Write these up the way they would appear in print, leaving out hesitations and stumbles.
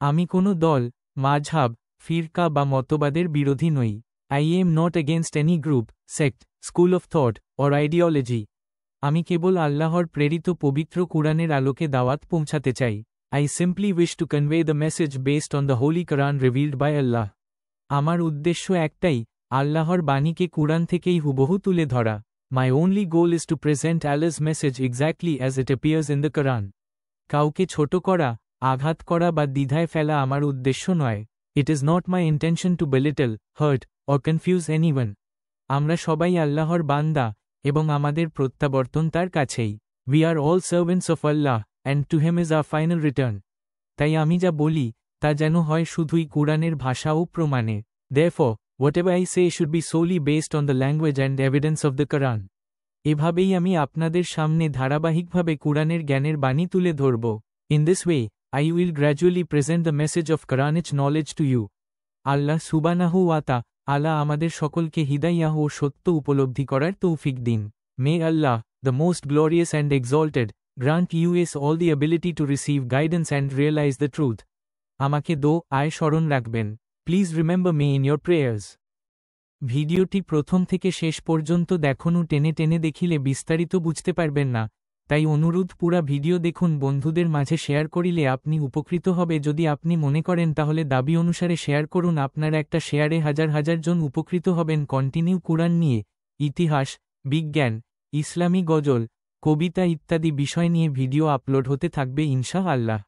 আমি কোনো দল, মাযহাব, ফিরকা বা মতবাদের বিরোধী নই। I am not against any group, sect, school of thought, or ideology. আমি কেবল আল্লাহর প্রেরিত পবিত্র কুরআনের আলোকে দাওয়াত পৌঁছাতে চাই। I simply wish to convey the message based on the Holy Quran revealed by Allah. আমার উদ্দেশ্য একটাই, আল্লাহর বাণীকে কুরআন থেকেই হুবহু তুলে ধরা। My only goal is to present Allah's message exactly as it appears in the Quran. কাউকে ছোট করা, আঘাত করা বা দ্বিধায় ফেলা আমার উদ্দেশ্য নয়। It is not my intention to belittle, hurt, or confuse anyone. আমরা সবাই আল্লাহর বান্দা, এবং আমাদের প্রত্যাবর্তন তার কাছেই। We are all servants of Allah, and to him is our final return. তাই আমি যা বলি, তা যেন হয় শুধুই কুরআনের ভাষা ও প্রমাণে। Therefore, whatever I say should be solely based on the language and evidence of the Quran. এভাবেই আমি আপনাদের সামনে ধারাবাহিকভাবে কুরআনের জ্ঞানের বাণী তুলে ধরব। In this way, I will gradually present the message of Quranic knowledge to you. আল্লাহ সুবহানাহু ওয়া তাআলা আমাদের সকলকে হিদায়াহ ও সত্য উপলব্ধি করার তৌফিক দিন। May Allah, the most glorious and exalted, grant us all the ability to receive guidance and realize the truth. আমাকে আয় স্মরণ রাখবেন। Please remember me in your prayers. ভিডিওটি প্রথম থেকে শেষ পর্যন্ত দেখুন, টেনে টেনে দেখিলে বিস্তারিত বুঝতে পারবেন না, তাই অনুরোধ পুরা ভিডিও দেখুন। বন্ধুদের মাঝে শেয়ার করিলে আপনি উপকৃত হবে। যদি আপনি মনে করেন তাহলে দাবি অনুসারে শেয়ার করুন। আপনার একটা শেয়ারে হাজার হাজার জন উপকৃত হবেন। কন্টিনিউ কুরআন নিয়ে ইতিহাস, বিজ্ঞান, ইসলামী গজল, কবিতা ইত্যাদি বিষয় নিয়ে ভিডিও আপলোড হতে থাকবে ইনশাআল্লাহ।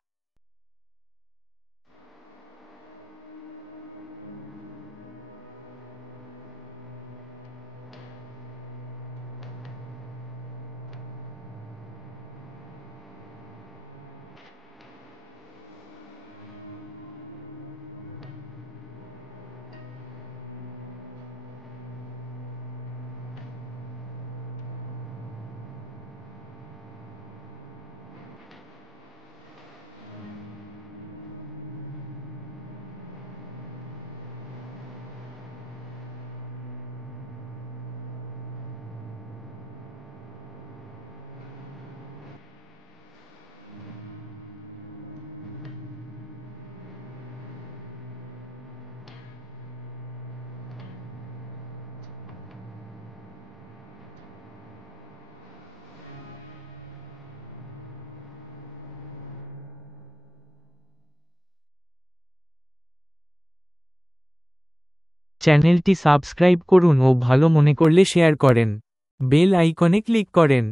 চ্যানেলটি সাবস্ক্রাইব করুন ও ভালো মনে করলে শেয়ার করেন। বেল আইকনে ক্লিক করেন।